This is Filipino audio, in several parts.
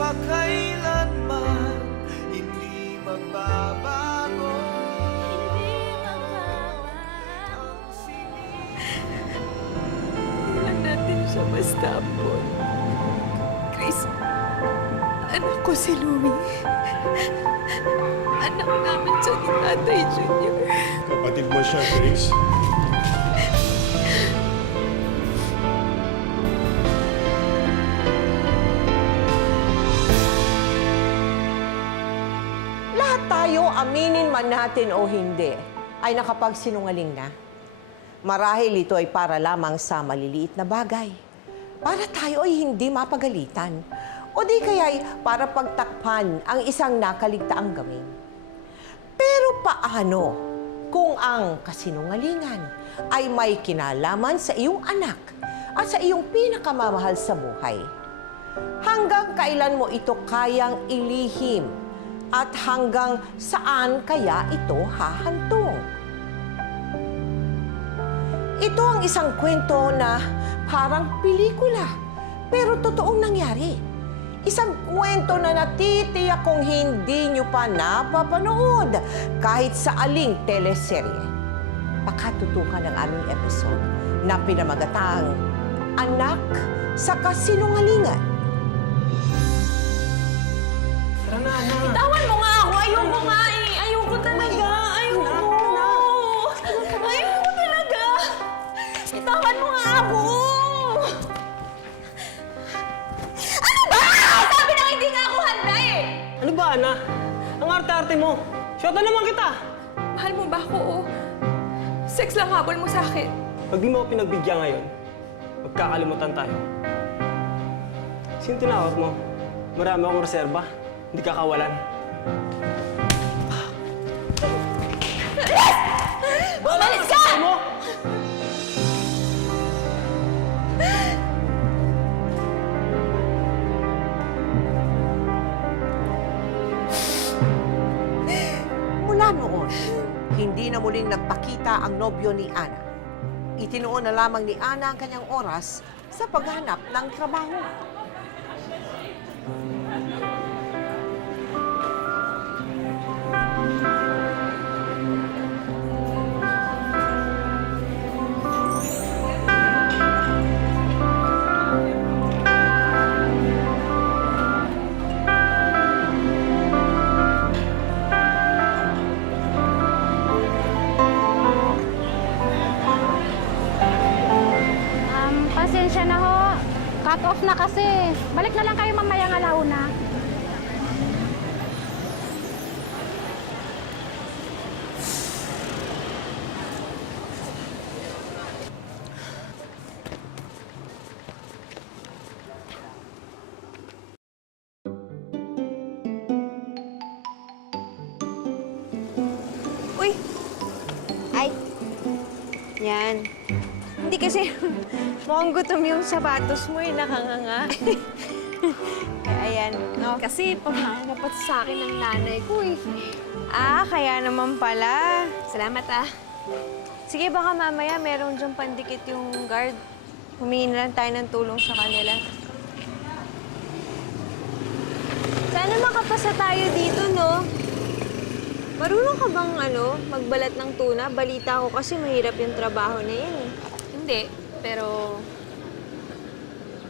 magpakailanman hindi magbabago. Hindi lang natin siya basta ampon. Chris, anak ko si Louie. Anak namin siya ni Tatay Junior. Kapatid mo siya, Grace. Lahat tayo, aminin man natin o hindi, ay nakapagsinungaling na. Marahil ito ay para lamang sa maliliit na bagay. Para tayo ay hindi mapagalitan. O di kaya'y para pagtakpan ang isang nakaligtaang gawin. Pero paano kung ang kasinungalingan ay may kinalaman sa iyong anak at sa iyong pinakamamahal sa buhay? Hanggang kailan mo ito kayang ilihim? At hanggang saan kaya ito hahantong? Ito ang isang kwento na parang pelikula, pero totoong nangyari. Isang kwento na natitiyak kung hindi nyo pa napapanood kahit sa aling teleserye. Pakatutukan ng aming episode na pinamagatang Anak sa Kasinungalingan. Bitawan mo nga ako! Ayoko nga eh! Ayoko talaga! Ayoko! Ayoko talaga! Bitawan mo nga ako! Ano ba? Sabi na hindi nga ako handa eh! Ano ba, Ana? Ang arte-arte mo. Shota naman kita. Mahal mo ba ako o sex lang habol mo sa akin? Pag di mo ako pinagbigyan ngayon, magkakalimutan tayo. Sino tinawag mo? Marami akong reserba. Hindi ka kawalan. Umalis ka! Mo! Mula noon, hindi na muling nagpakita ang nobyo ni Ana. Itinuon na lamang ni Ana ang kanyang oras sa paghanap ng trabaho. Pasensya na ho. Cut off na kasi. Balik na lang kayo mamayang alauna. Uy! Ay! Yan. Hindi kasi mukhang gutom yung sapatos mo eh, nakanganga. Kaya ayan, no? Kasi pamamapat sa akin ng nanay ko eh. Ah, kaya naman pala. Salamat ah. Sige, baka mamaya meron dyan pandikit yung guard. Humingi na lang tayo ng tulong sa kanila. Sana makapasa tayo dito, no? Marunong ka bang magbalat ng tuna? Balita ko kasi mahirap yung trabaho na yan eh. Hindi, pero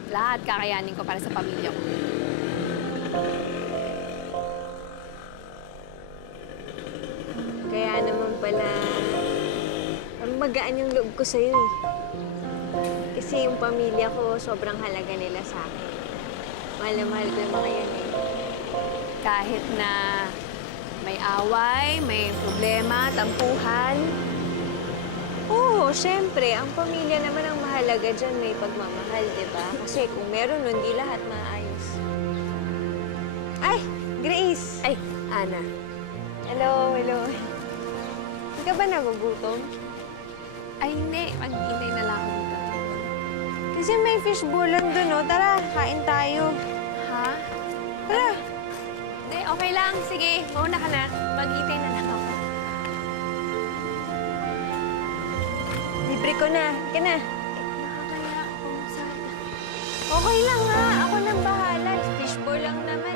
lahat kakayanin ko para sa pamilya ko. Kaya naman pala, parang magaan yung loob ko sa'yo eh. Kasi yung pamilya ko, sobrang halaga nila sa akin. Mahal na mahal ko yung mga yan eh. Kahit na may away, may problema, tampuhan. Oo, syempre, ang pamilya naman ang mahalaga dyan, may pagmamahal, di ba? Kasi kung meron nun, di lahat maayos. Ay, Grace! Ay, Ana. Hello, hello. Hindi ka ba nagugutom? Ay, hindi. Maghintay na lang ako dito. Kasi may fishbowlan dun, no? Tara, kain tayo. Ha? Tara! Hindi, okay lang. Sige, mauna ka na. Maghintay na lang ako. Libre ko na. Halika na. Nakakaya ako. Sana. Okay lang nga. Ako nang bahala. Fishbowl lang naman.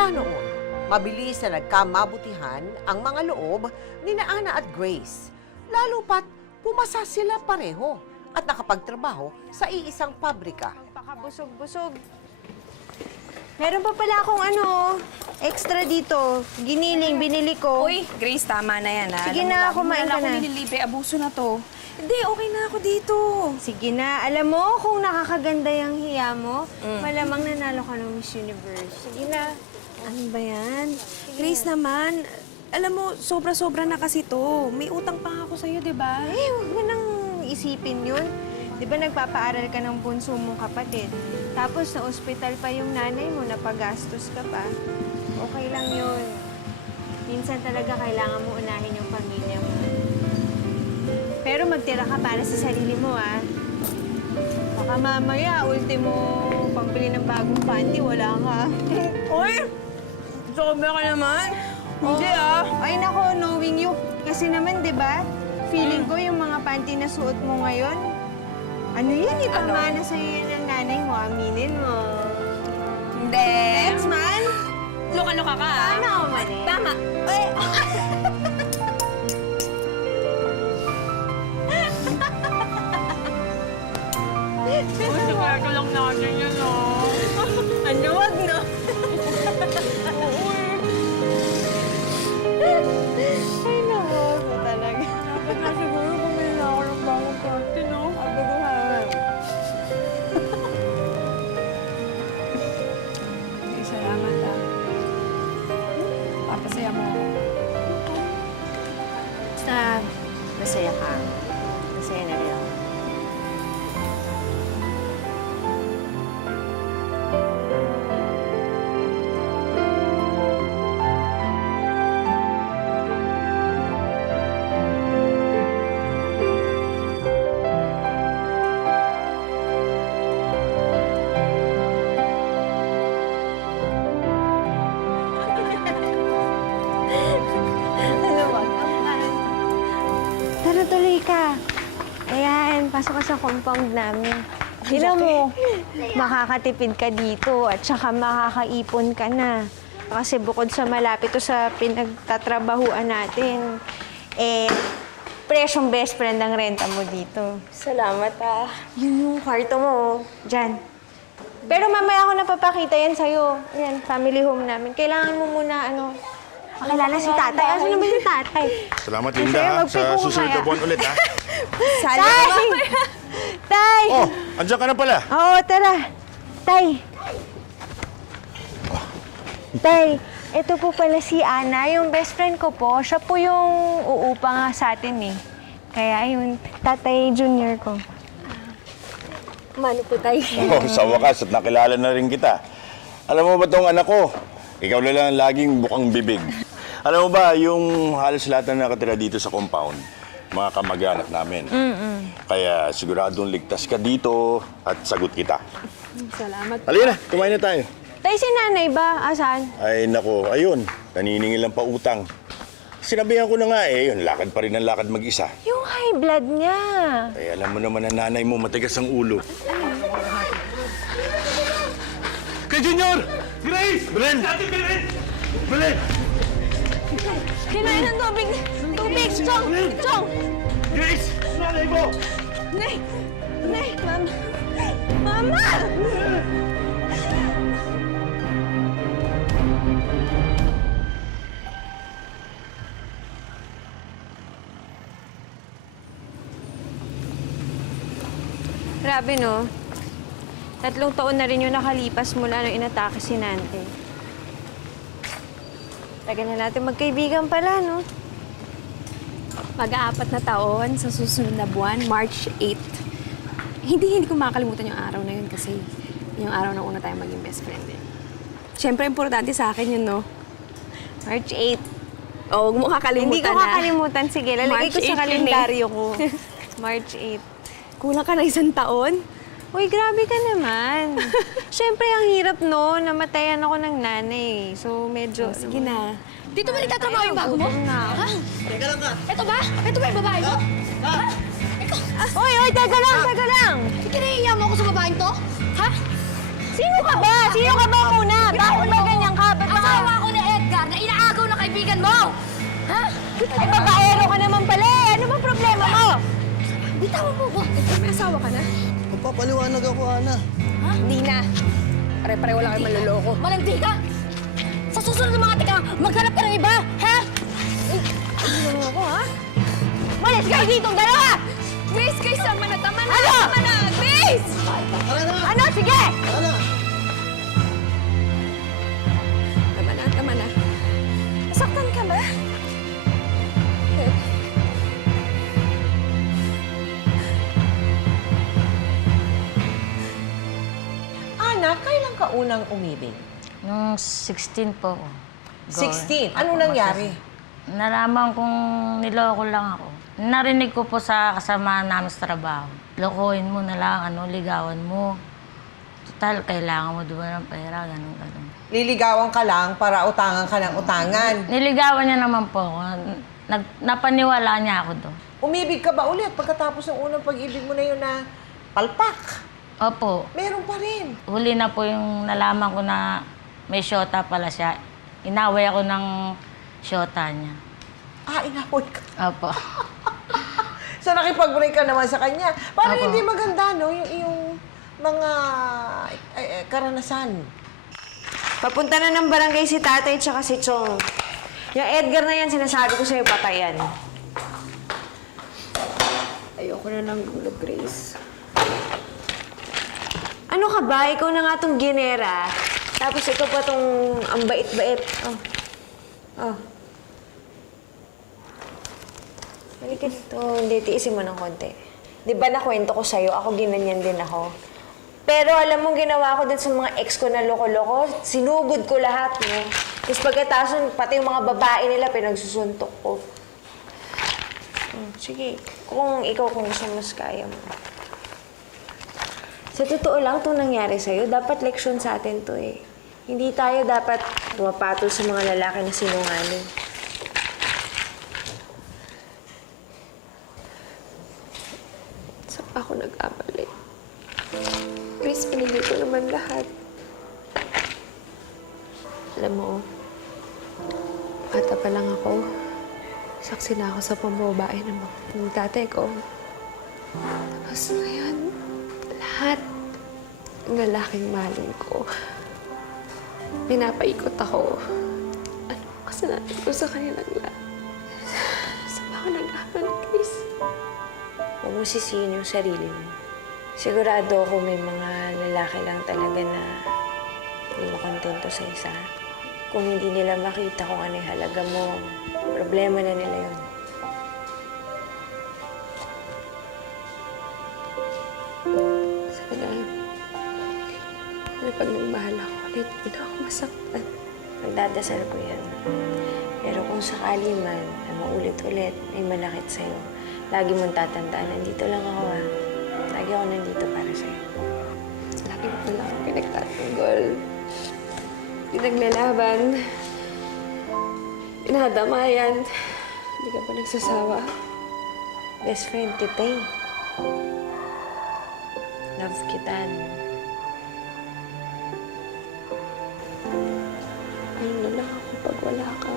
Mula noon, mabilis na nagkamabutihan ang mga loob ni na Ana at Grace. Lalo pat pumasa sila pareho at nakapagtrabaho sa iisang pabrika. Pakabusog-busog. Meron pa pala akong extra dito. Giniling, binili ko. Uy, Grace, tama na yan, ha? Sige Alam mo, na, lagi mo kumain ka ako na. nililibre. Abuso na to. Hindi, okay na ako dito. Sige na. Alam mo, kung nakakaganda yung hiya mo, malamang nanalo ka ng Miss Universe. Sige na. Ano ba yan? Grace naman, alam mo, sobra-sobra na kasi to. May utang pa ako sa'yo, di ba? Eh, huwag mo nang isipin yun. Di ba nagpapaaral ka ng bunso mong kapatid? Tapos na ospital pa yung nanay mo, napagastos ka pa. Okay lang yun. Minsan talaga kailangan mo unahin yung pamilya mo. Pero magtira ka para sa sarili mo, ah. Baka mamaya, ultimo pambili ng bagong panty, wala ka. Uy! Sobra ka naman. Hindi, ah. Ay nako, knowing you. Kasi naman, di ba? Feeling ko yung mga panty na suot mo ngayon, ano yun, ipamana sa'yo yan ng nanay mo, aminin mo. Hindi. Thanks, man! Luka-luka ka, ah. Tama o mali? Tama. Uy, kaya lang natin yun, oh. Ano, wag no? Ay, naku, ako talaga. Dapat na siguro bumili na ako ng bagong party, no? Sabi ko nga. Ay, salamat, ah. Papasaya mo ako. Basta, masaya ka. Masaya na rin ako. Ano, wag kang man. Tara, tuloy ka. Ayan, pasok ka sa compound namin. Tignan mo, makakatipid ka dito at saka makakaipon ka na. Kasi bukod sa malapit to sa pinagtatrabahuan natin, presyong best friend ang renta mo dito. Salamat, ah. Yun yung kwarto mo, dyan. Pero mamaya ako napapakita yan sa'yo. Yan, family home namin. Kailangan mo muna, makilala si tatay. Asan naman yung tatay? Salamat, Sige, Linda, ha? magpiko Sa ko susunod na kaya. buwan ulit, ha? Tay! Tay! Oh, andyan ka na pala. Oo, tara. Tay. Tay, ito po pala si Ana, yung best friend ko po. Siya po yung uupa nga sa atin eh. Kaya yun, tatay junior ko. Mano po, tay? Oh, sa wakas at nakilala na rin kita. Alam mo ba tong anak ko? Ikaw na lang laging bukang bibig. Alam mo ba, yung halos lahat na nakatira dito sa compound, mga kamag-anak namin. Kaya siguradong ligtas ka dito at sagot kita. Salamat. Halika na, kumain na tayo. Tay, si nanay ba? Asan? Ay, nako, ayun, naniningil lang pa utang. Sinabihan ko na nga yun, lakad pa rin ang lakad mag-isa. Yung high blood niya. Ay, alam mo naman ang nanay mo, matigas ang ulo. Kay Junior! Grace! Belen! Dati Belen! Belen! Kinain ng tubig! Tubig! Chong! Chong! Grace! Nanay mo! Nay! Nay! Mama! Mama! Grabe, no? 3 taon na rin yung nakalipas mula nung inatake si Nante. Tagal na natin magkaibigan pala, no? Mag-aapat na taon sa susunod na buwan, March 8. Hindi ko makakalimutan yung araw na yun kasi yung araw na una tayong maging best friend eh. Siyempre, importante sa akin yun, no? March 8. Oh, huwag mo kakalimutan, Hindi ko kakalimutan. Sige, lalagay March ko 8 sa yun eh. kalendaryo ko. March 8. Kulang ka na 1 taon? Uy, grabe ka naman. Siyempre, ang hirap, no? Namatayan ako ng nanay. So, medyo... Sige na. Dito ba nagtatrabaho yung bago mo? Ha? Teka lang ka. Ito ba? Ito ba yung babae mo? Ha? Ito. Uy, teka lang, teka lang! Kinahiya mo ako sa babaeng to? Ha? Sino ka ba? Sino ka ba muna? Bakit ba ganyan ka? Ba't ba mo? Ha? Ay, babaero ka naman pala eh. Ano bang problema mo? Bitawan mo ko. May asawa ka na? Magpapaliwanag ako, Ana. Hindi na. Pare-pareho lang kayo maluloko. Malandi ka? Sa susunod ng mga tika, maghanap ka ng iba, ha? Ano ako, ha? Malis kayo ditong dalawa! Grace, Grace, tama na, tama na! Ano? Tama na! Grace! Tara na! Ano? Sige! Ana! Tama na, tama na. Nasaktan ka ba? Ana, kailan ka unang umibig? Nung 16 po. 16. Anong nangyari? Nalaman kong niloko lang ako. Narinig ko po sa kasama namin sa trabaho. Lokohin mo na lang, ligawan mo. Total, kailangan mo doon ng pera, ganun. Liligawan ka lang para utangan ka ng utangan. Niligawan niya naman po ako. Napaniwala niya ako doon. Umibig ka ba ulit pagkatapos ng unang pag-ibig mo na yun na palpak? Opo, Meron pa rin. huli na po yung nalaman ko na may syota pala siya. Inaway ako ng syota niya. Ah, inaway ka. Opo. So nakipag-break ka naman sa kanya. Parang Opo. hindi maganda, no? Yung mga karanasan. Papunta na ng barangay si tatay tsaka si Chong. Yung Edgar na yan, sinasabi ko sa'yo, patayan. Ayoko na ng gulo, Grace. Ano ka ba? Ikaw na nga tong ginera. Tapos ikaw pa tong ang bait-bait. Oh. Oh. Halika dito. Hindi, tiisin mo ng konti. Di ba nakwento ko sa'yo, ako ginanyan din ako. Pero alam mo, ginawa ko din sa mga ex ko na loko-loko, sinugod ko lahat, no? Tapos pagkatapos, pati yung mga babae nila, pinagsusuntok ko. Sige, kung ikaw kung gusto mo, kaya mo. Sa totoo lang, itong nangyari sa'yo, dapat leksyon sa atin to eh. Hindi tayo dapat pumapatol sa mga lalaki na sinungaling. Saan pa ako nag-abali? Grace, pinili ko naman lahat. Alam mo, bata pa lang ako. Saksi na ako sa pambabae ng tatay ko. Tapos ngayon, lahat ng lalaking mahalin ko, pinapaikot ako. Ano ang kasalanan ko sa kanilang lahat? Saan ba ako nag-abali, Grace? Huwag mo sisihin yung sarili mo. Sigurado ako may mga lalaki lang talaga na hindi makontento sa isa. Kung hindi nila makita kung ano yung halaga mo, problema na nila yun. Sana, pag nagmahal ako ulit, hindi na ako masaktan. Magdadasal ko yan. Pero kung sakali man na maulit-ulit may manakit sa'yo, lagi mong tatandaan, nandito lang ako ah. Lagi ako nandito para sa'yo. Lagi mo na lang ako pinagtatanggol. Pinaglalaban. Pinadamayan. Hindi ka pa nagsasawa. Best friend kita eh. Love kita. Ano na lang ako pag wala ka.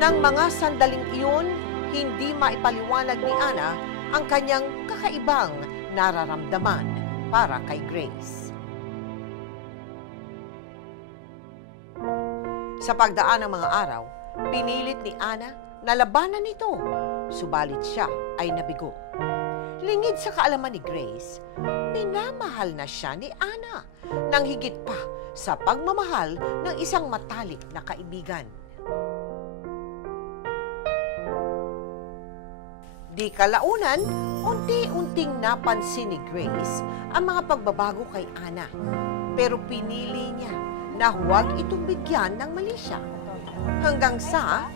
Nang mga sandaling iyon, hindi maipaliwanag ni Ana ang kanyang kakaibang nararamdaman para kay Grace. Sa pagdaan ng mga araw, pinilit ni Ana na labanan ito, subalit siya ay nabigo. Lingid sa kaalaman ni Grace, minamahal na siya ni Ana nang higit pa sa pagmamahal ng isang matalik na kaibigan. Di kalaunan, unti-unting napansin ni Grace ang mga pagbabago kay Ana. Pero pinili niya na huwag itong bigyan ng mali siya. Hanggang sa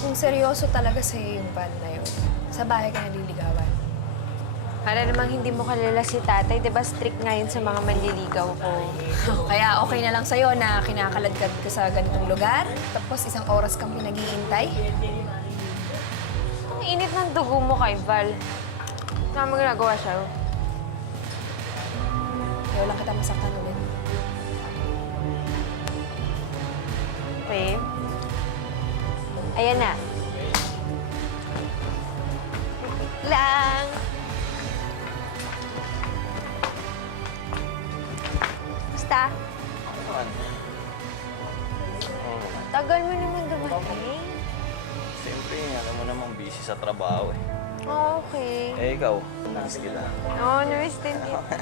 Kung seryoso talaga sa'yo yung band na yun, sa bahay ka naliligawan. Para namang hindi mo kalala si tatay, di ba strict nga yun sa mga manliligaw ko. Kaya okay na lang sa'yo na kinakaladkad ka sa ganitong lugar, tapos isang oras kang pinag-iintay. Ang init ng dugo mo kay Val. Ano mo ginagawa siya? Kaya lang kita masaktan ulit. Okay. Ayan na. Lang. Basta. Tagal mo naman dumating. Siyempre, alam mo namang busy sa trabaho eh. Okay. Eh, ikaw, nurse kita. Oo, nurse din kita.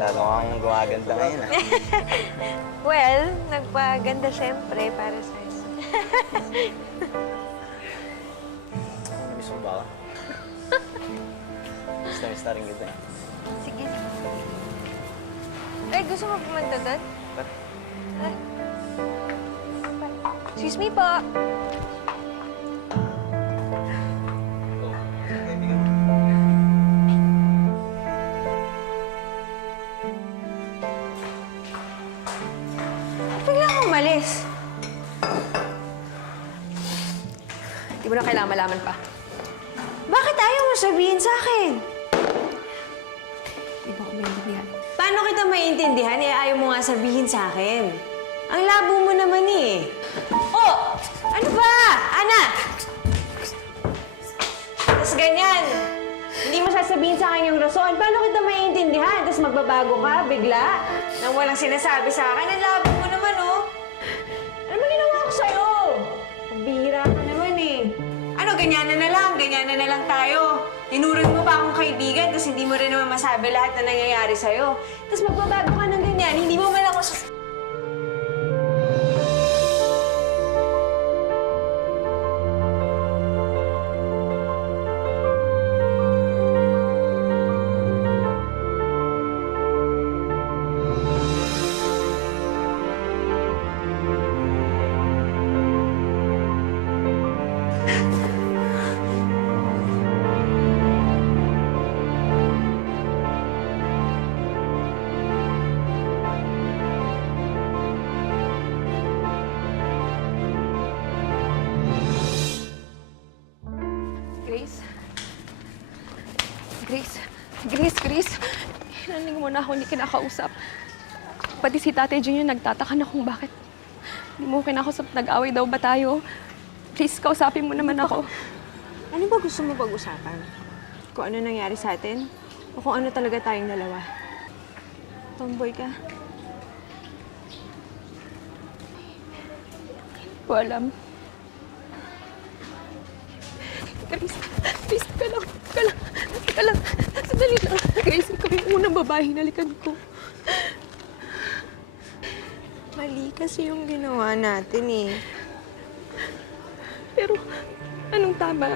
Lalo kang gumaganda ngayon ah. Well, nagpaganda syempre para sa'yo. Namiss mo ba ako? Miss na rin kita eh. Sige. Ay, gusto mo pumunta doon? Ba't? Ah. Excuse me po. Bigla kang umalis. Di mo na kailangan malaman pa. Bakit ayaw mo sabihin sa akin? Di ba ako maintindihan? Paano kita maintindihan eh ayaw mo nga sabihin sa akin? Ang labo mo naman eh. Oh! Ano ba? Ana! Tapos ganyan. Hindi mo sasabihin sa akin yung rason. Paano kita maintindihan? Tapos magbabago ka bigla? Nang walang sinasabi sa akin. Ang labo mo naman oh. Ano ba ginawa ko sa'yo? Pambihira ka naman eh. Ano, ganyan na lang tayo. Tinurod mo pa akong kaibigan, tapos hindi mo rin naman masabi lahat na nangyayari sa'yo. Tapos magbabago ka ng ganyan, hindi mo man ako Grace. Hinaling mo na ako hindi kinakausap. Pati si Tatay Junior nagtataka na kung bakit hindi mo kinakausap. Nag-away daw ba tayo? Please, kausapin mo naman ako. Ano ba gusto mo pag-usapan? Kung ano nangyari sa atin? O kung ano talaga tayong dalawa? Tomboy ka? Hindi ko alam. Grace, ka lang. Sandali lang. Grace, ikaw yung unang babae hinalikan ko. Mali kasi yung ginawa natin eh. Pero, anong tama?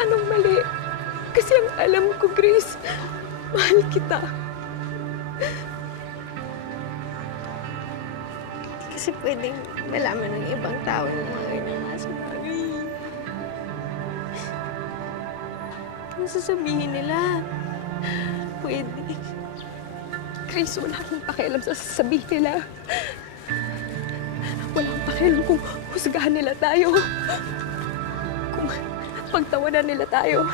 Anong mali? Kasi ang alam ko, Grace, mahal kita. Kasi pwedeng malaman ng ibang tao yung mga ganyan nga sa bagay. Ano sasabihin nila? Pwede. Grace, wala akong pakialam sa sasabihin nila. Wala akong pakialam kung husgahan nila tayo. Kung pagtawanan nila tayo.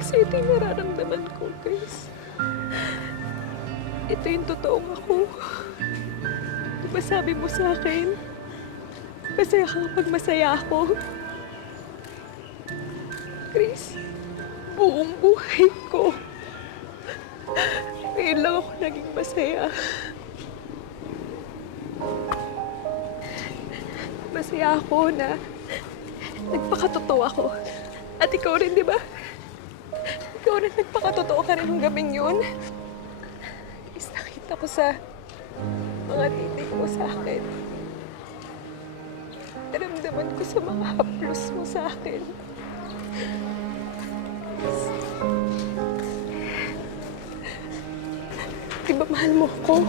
Kasi ito yung nararamdaman ko, Grace. Ito yung totoong ako. Diba sabi mo sa akin, masaya ka kapag masaya ako. Grace, buong buhay ko. Ngayon lang ako naging masaya. Masaya ako na nagpakatotoo ako. At ikaw rin, di ba? Ikaw rin nagpakatotoo ka rin ng gabing yun. Is nakita ko sa mga titig mo sa akin. Naramdaman ko sa mga haplos mo sa akin. Di ba mahal mo ako?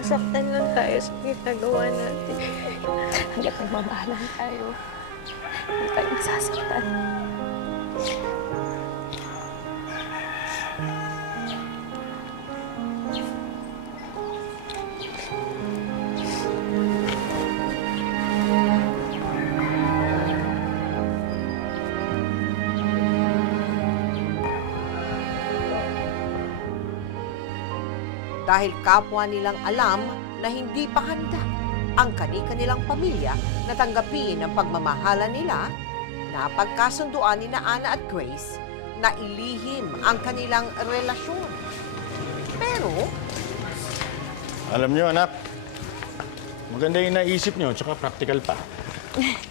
Nasaktan lang tayo sa ginagawa natin. Hanggat nagmamahalan tayo, hindi tayo masasaktan. dahil kapwa nilang alam na hindi pa handa ang kani-kanilang pamilya na tanggapin ang pagmamahalan nila, na pagkasunduan ni Ana at Grace na ilihim ang kanilang relasyon. Pero, Alam niyo, anak, maganda yung naisip niyo, tsaka practical pa.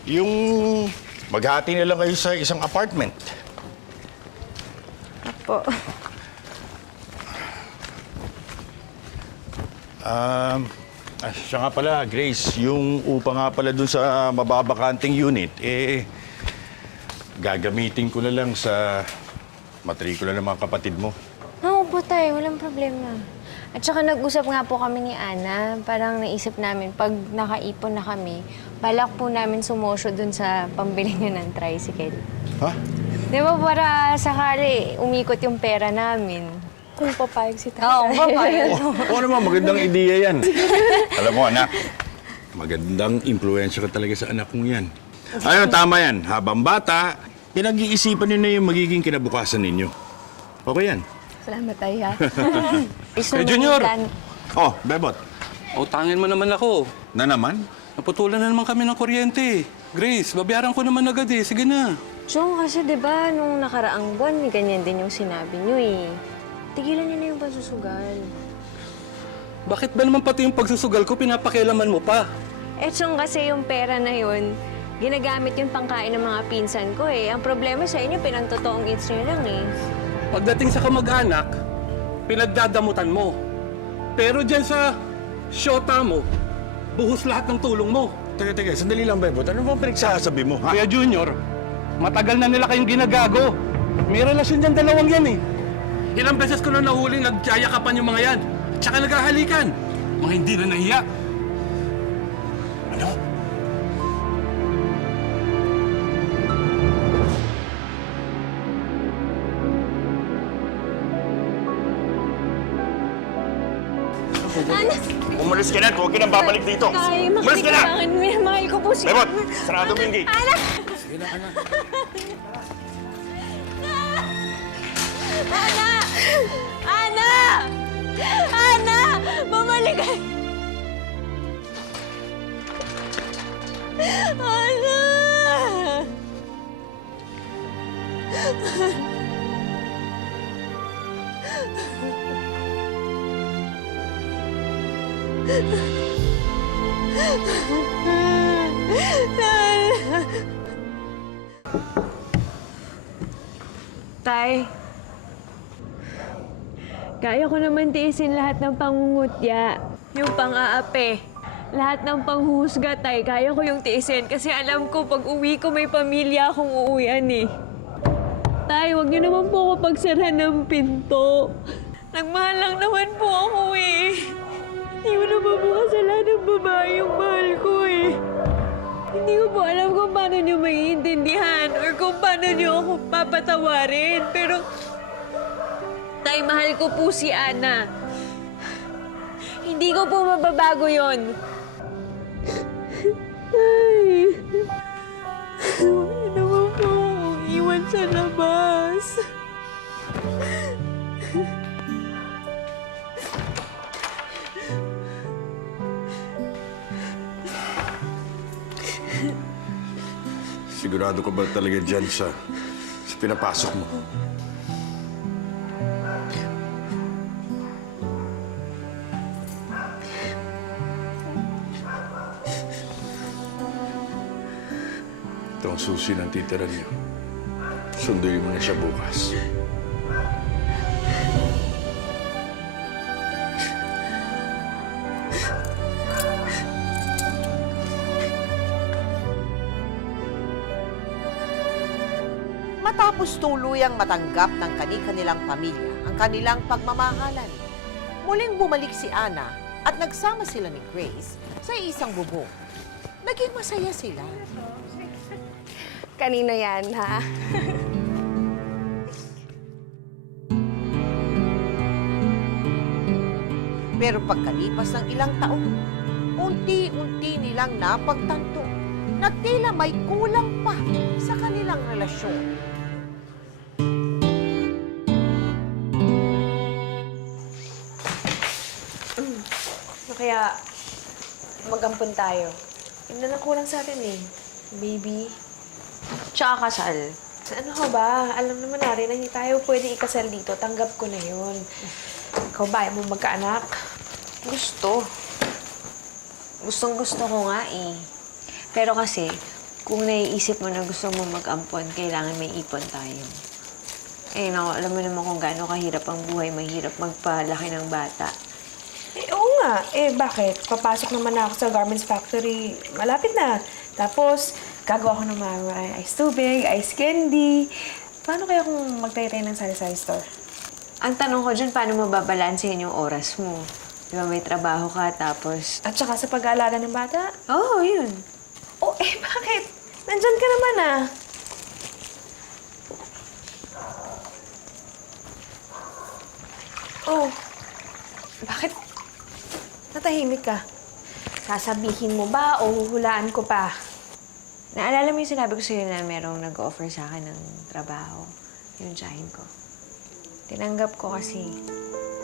Yung maghati na lang kayo sa isang apartment. Apo. Siya nga pala, Grace, yung upa nga pala dun sa mababakanting unit, gagamitin ko na lang sa matrikula ng mga kapatid mo. Oo po tayo, walang problema. At saka nag-usap nga po kami ni Ana, parang naisip namin, pag nakaipon na kami, balak po namin sumosyo dun sa pambili niya ng tricycle. Ha? Di ba para sakali umikot yung pera namin? Kung papayag si tatay. Oo, papayag. Oo naman, magandang ideya yan. Alam mo, anak, magandang impluensya ka talaga sa anak mong yan. Ayun, tama yan. Habang bata, pinag-iisipan niyo na yung magiging kinabukasan ninyo. Okay yan. Salamat, Tay, ha? Hey, Junior! Oh, Bebot. Utangin mo naman ako. Na naman? Naputulan na naman kami ng kuryente. Grace, babayaran ko naman agad eh. Sige na. Chong, kasi di ba nung nakaraang buwan, ganyan din yung sinabi niyo eh. Tigilan niyo na yung pagsusugal. Bakit ba naman pati yung pagsusugal ko, pinapakialaman mo pa? Eh, Chong, kasi yung pera na yun, ginagamit yung pangkain ng mga pinsan ko eh. Ang problema sa inyo, pinantotoong eats nyo lang eh. Pagdating sa kamag-anak, pinagdadamutan mo. Pero dyan sa syota mo, buhos lahat ng tulong mo. Teka, sandali lang, Bebot. Ano bang pinagsasabi mo, ha? Kuya Junior, matagal na nila kayong ginagago. May relasyon dyan dalawang yan eh. Ilang beses ko na nahuli, nagyayakapan yung mga yan. Tsaka naghahalikan. Mga hindi na nahiya. Ano? Umalis ka na, huwag ka nang babalik dito. Umalis ka na! Mahal ko po si Bebot, sarado mo yung gate. Ana! Ana! Ana! Bumalik ka! Ana! Tay, kaya ko naman tiisin lahat ng pangungutya, yung pang-aape, lahat ng panghuhusga, Tay. Kaya ko yung tiisin kasi alam ko pag uwi ko may pamilya akong uuwian eh. Tay, huwag niyo naman po ako pagsarhan ng pinto. Nagmahal lang naman po ako eh. Hindi ko naman po kasalanan ng babae yung mahal ko eh. Hindi ko po alam kung paano niyo maiintindihan or kung paano niyo ako papatawarin. Pero, Tay, mahal ko po si Ana. Hindi ko po mababago yon. Tay, huwag naman po akong iwan sa labas. Sigurado ka ba talaga dyan sa pinapasok mo? Ito ang susi ng titira niyo. Sunduin mo na siya bukas. matapos tuluyang matanggap ng kani-kanilang pamilya ang kanilang pagmamahalan, muling bumalik si Ana at nagsama sila ni Grace sa isang bubong. Naging masaya sila. Kanino yan, ha? Pero pagkalipas ng ilang taon, unti-unti nilang napagtanto na tila may kulang pa sa kanilang relasyon. kaya mag-ampon tayo? Yun na lang kulang sa atin eh. Baby. Tsaka kasal. Ano ka ba? Alam naman natin na hindi tayo pwede ikasal dito. Tanggap ko na yun. Ikaw ba? Ayaw mo magkaanak? Gusto. Gustong-gusto ko nga eh. Pero kasi, kung naiisip mo na gusto mo mag-ampon, kailangan may ipon tayo. Eh, no, alam mo naman kung gaano kahirap ang buhay, mahirap magpalaki ng bata. Eh, oo nga. Eh, bakit? Papasok naman ako sa garments factory. Malapit na. Tapos, gagawa ko ng mga ice tubig, ice candy. Paano kaya kung magtaytay ng sari-sari store? Ang tanong ko dyan, paano mo babalansehin yung oras mo? Di ba may trabaho ka, tapos... At saka sa pag-aalaga ng bata? Oo, yun. Oh, eh, bakit? Nandyan ka naman ah. Oh, bakit natahimik ka? Sasabihin mo ba o huhulaan ko pa? Naalala mo yung sinabi ko sa'yo na merong nag-offer sa akin ng trabaho? Yung tsahin ko. Tinanggap ko kasi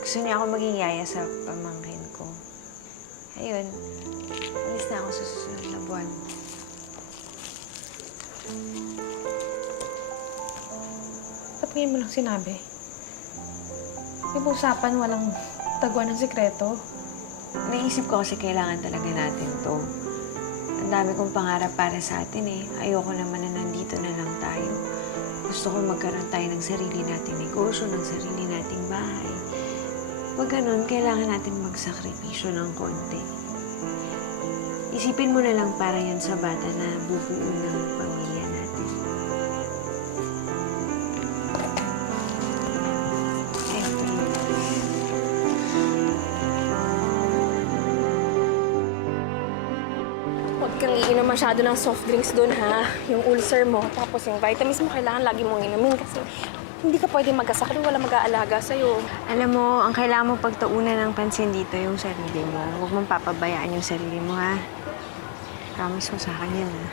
gusto niya ako maging yaya sa pamangkin ko. Ayun, alis na ako sa susunod na buwan. Ba't ngayon mo lang sinabi? Di ba usapan walang taguan ng sikreto? Naisip ko kasi kailangan talaga natin to. Ang dami kong pangarap para sa atin eh. Ayoko naman na nandito na lang tayo. Gusto ko magkaroon tayo ng sarili nating negosyo, ng sarili nating bahay. Pag ganun, kailangan natin magsakripisyo ng konti. Isipin mo na lang para yan sa bata na bubuo ng pamilya natin. Huwag kang iinom masyado ng soft drinks doon, ha? Yung ulcer mo, tapos yung vitamins mo, kailangan lagi mong inumin kasi hindi ka pwede magkasakit, wala mag-aalaga sa'yo. Alam mo, ang kailangan mo pagtuunan ng pansin dito yung sarili mo. Huwag mong papabayaan yung sarili mo, ha? Promise mo sa akin yan, ha?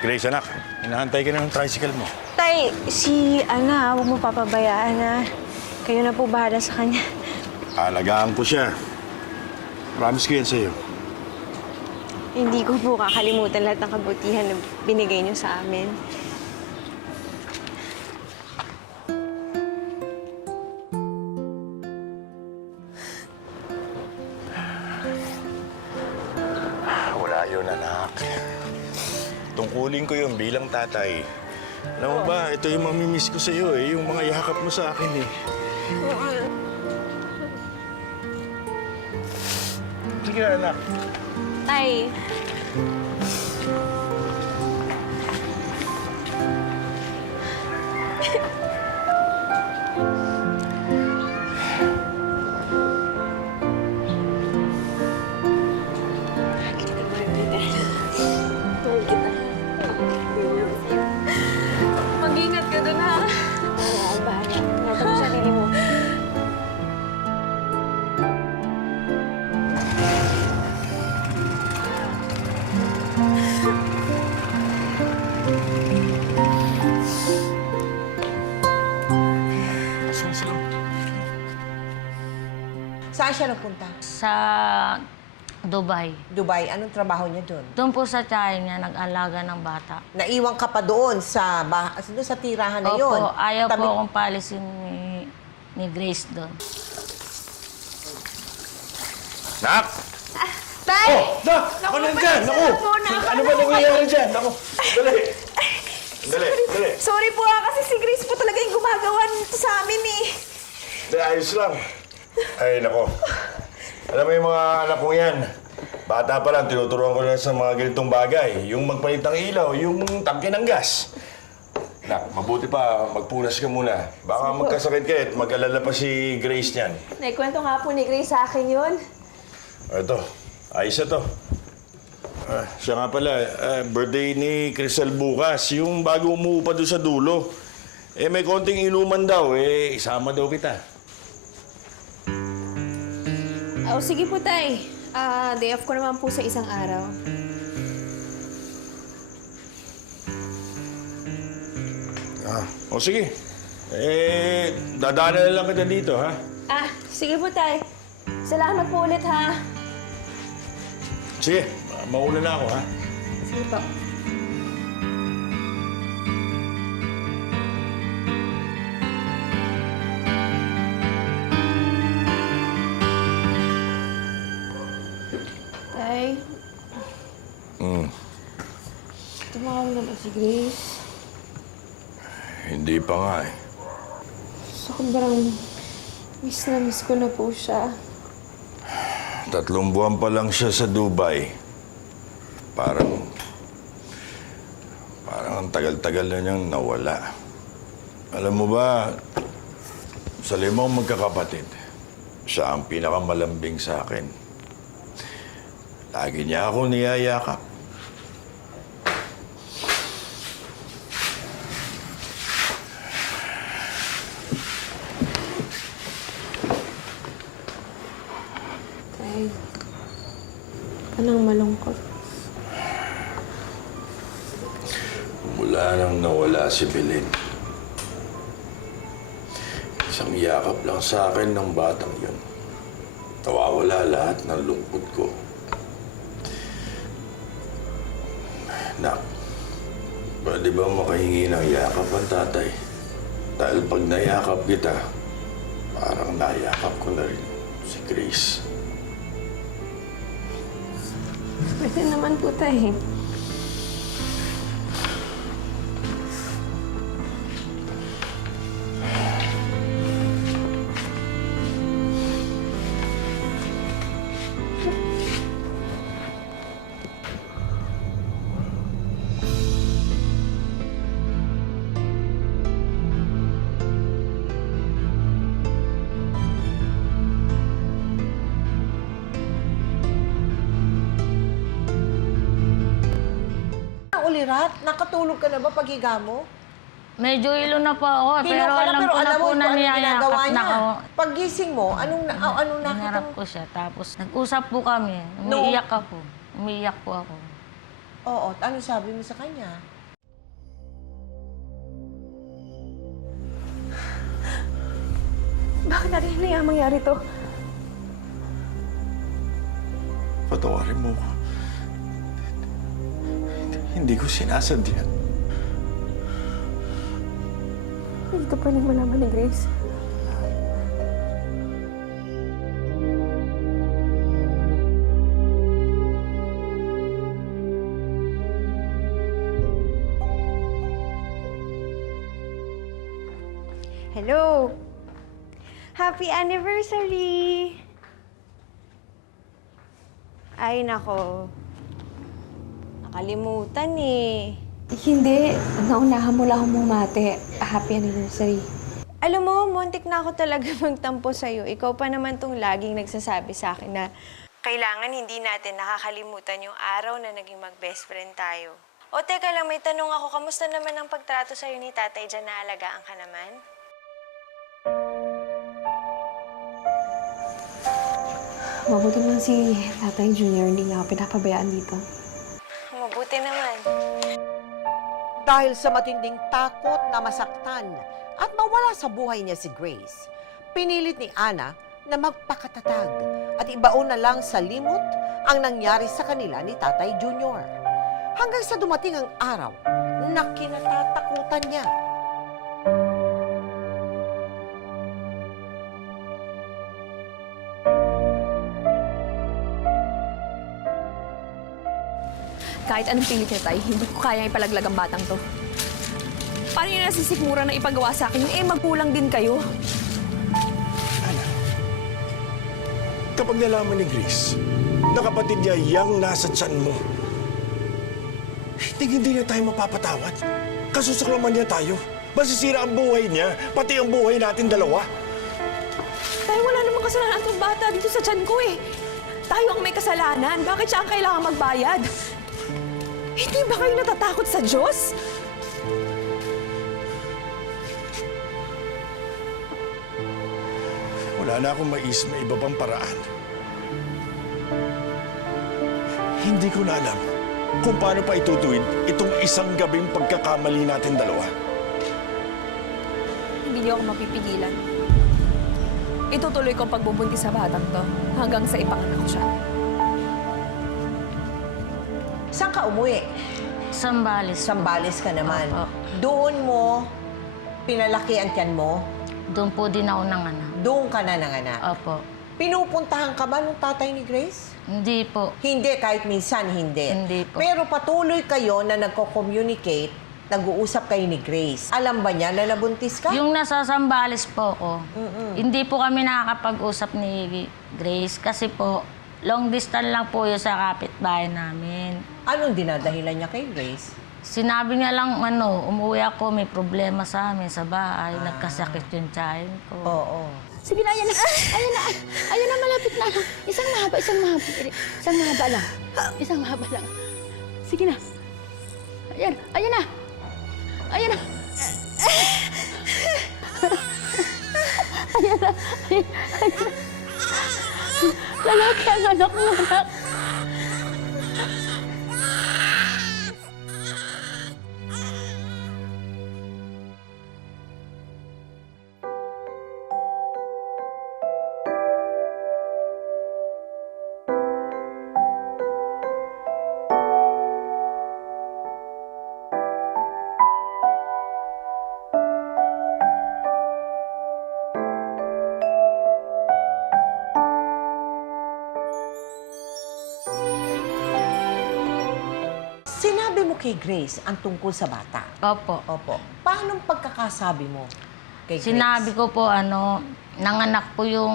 Grace, anak. Hinahantay ka na ng tricycle mo. Tay, si Ana, huwag mo papabayaan, ha? Kayo na po bahala sa kanya. Alagaan ko siya. Promise ko yan sa'yo. Hindi ko po kakalimutan lahat ng kabutihan na binigay niyo sa amin. Wala yun, anak. Tungkulin ko yun bilang tatay. Alam mo ba, ito yung mamimiss ko sa'yo eh. Yung mga yakap mo sa akin eh. Sige na, anak. Tay, Mag-ingat ka doon, ha? oo, ang bahala. Ingatan mo sarili mo. Saan siya nagpunta? Sa Dubai. Dubai. Anong trabaho niya doon? Doon po sa tiyahin niya, nag-alaga ng bata. Naiwan ka pa doon sa doon sa tirahan na yun. Opo, ayaw po Tabi- akong palisin ni Grace doon. Nak! Tay! Oh, Nak! Ako nandyan! Naku! Ano ba nangyayari dyan? Naku! Dali! Dali! Dali! Sorry po kasi si Grace po talaga yung gumagawa nito sa amin eh. Dali, ayos lang. Ay, naku. Alam mo yung mga anak kong yan. Bata pa lang, tinuturuan ko na sa mga ganitong bagay. Yung magpalit ng ilaw, yung tangke ng gas. Nak, mabuti pa, magpunas ka muna. Baka magkasakit ka at mag-alala pa si Grace niyan. Naikwento nga po ni Grace sa akin yun. Ito, ayos na to. Siya nga pala, birthday ni Crystal bukas. Yung bago umuwi pa doon sa dulo. Eh, may konting inuman daw. Eh, isama daw kita. Oh, sige po, Tay. Day off ko naman po sa isang araw. O sige. Eh, dadaanan na lang kita dito, ha? Sige po, Tay. Salamat po ulit, ha? Sige, mauna na ako, ha? Sige po. Tay, tumawag na ba si Grace? Hindi pa nga eh. Sobrang miss na miss ko na po siya. 3 buwan pa lang siya sa Dubai. Parang ang tagal-tagal na niyang nawala. Alam mo ba, sa 5 magkakapatid, siya ang pinakamalambing sa akin. Lagi niya ako niyayakap. Tay, anong malungkot? Mula nang nawala si Belen, isang yakap lang sa akin ng batang yun. Nawawala lahat ng lungkot ko. Nak, pwede ba makahingi ng yakap ang tatay? Dahil pag nayakap kita, parang nayakap ko na rin si Grace. Pwede naman po, Tay. Ulirat, nakatulog ka na ba paghiga mo? Medyo ilo na po ako, Hilo pero ka na, alam ko na alam po mo na kung anong ginagawa niyayakap na niya. ako. Paggising mo, anong nakita Hinarap mo? ko siya, tapos nag-usap po kami. No. Umiiyak ako. Umiiyak po ako. Oo, ano sabi mo sa kanya? Bakit natin hinayang mangyari to? Patawarin mo ko. Hindi ko sinasadya. Hindi to pwedeng malaman ni Grace. Hello! Happy anniversary! Ay, nako. Nakalimutan eh. Hindi. Naunahan mo lang humumate. Happy anniversary. Alam mo, muntik na ako talaga magtampo sa'yo. Ikaw pa naman tong laging nagsasabi sa akin na kailangan hindi natin nakakalimutan yung araw na naging mag-best friend tayo. O teka lang, may tanong ako. Kamusta naman ang pagtrato sa'yo ni tatay dyan? Naalagaan ka naman? Mabuti naman si Tatay Junior. Hindi niya ako pinapabayaan dito. Mabuti naman. Dahil sa matinding takot na masaktan at mawala sa buhay niya si Grace, pinilit ni Ana na magpakatatag at ibaon na lang sa limot ang nangyari sa kanila ni Tatay Junior. Hanggang sa dumating ang araw na kinatatakutan niya. Kahit anong pilit niya, Tay, hindi ko kaya ipalaglag ang batang to. Paano niya nasisikmura na ipagawa sa akin? Magkulang din kayo. Ana, kapag nalaman ni Grace na kapatid niya yang nasa tiyan mo, hindi na tayo mapapatawad. Kasusuklaman niya tayo. Masisira ang buhay niya, pati ang buhay natin dalawa. Tay, wala namang kasalanan itong bata dito sa tiyan ko eh. Tayo ang may kasalanan. Bakit siya ang kailangan magbayad? Hindi ba kayo natatakot sa Diyos? Wala na akong maisip na iba pang paraan. Hindi ko na alam kung paano pa itutuwid itong isang gabing pagkakamali natin dalawa. Hindi niyo ako mapipigilan. itutuloy ko ang pagbubuntis sa batang to hanggang sa ipanganak ko siya. Saan ka umuwi? Sambales. Sambales ka naman. Opo. Doon mo pinalaki ang tiyan mo? Doon po din ako nanganak. Doon ka na nanganak? Opo. Pinupuntahan ka ba ng tatay ni Grace? Hindi po. Hindi, kahit minsan hindi. Hindi po. Pero patuloy kayo na nagko-communicate, nag-uusap kayo ni Grace. Alam ba niya na nabuntis ka? Yung nasa Sambales po ko, hindi po kami nakakapag-usap ni Grace kasi po, long distance lang po yun sa kapitbahay namin. Anong dinadahilan niya kay Grace? Sinabi niya lang, umuwi ako, may problema sa amin sa bahay, nagkasakit yung tiyahin ko. Oo. Sige na, ayan na. Ayan na. Ayan na, malapit na. Isang mahaba, isang mahaba. Isang mahaba lang. Isang mahaba lang. Sige na. Ayan, ayan na. Ayan na. Ayan na. Ayan na. Lalaki ang anak mo, anak. Sinabi mo kay Grace ang tungkol sa bata? Opo. Opo. Paano ang pagkakasabi mo kay Grace? Sinabi ko po, nanganak po yung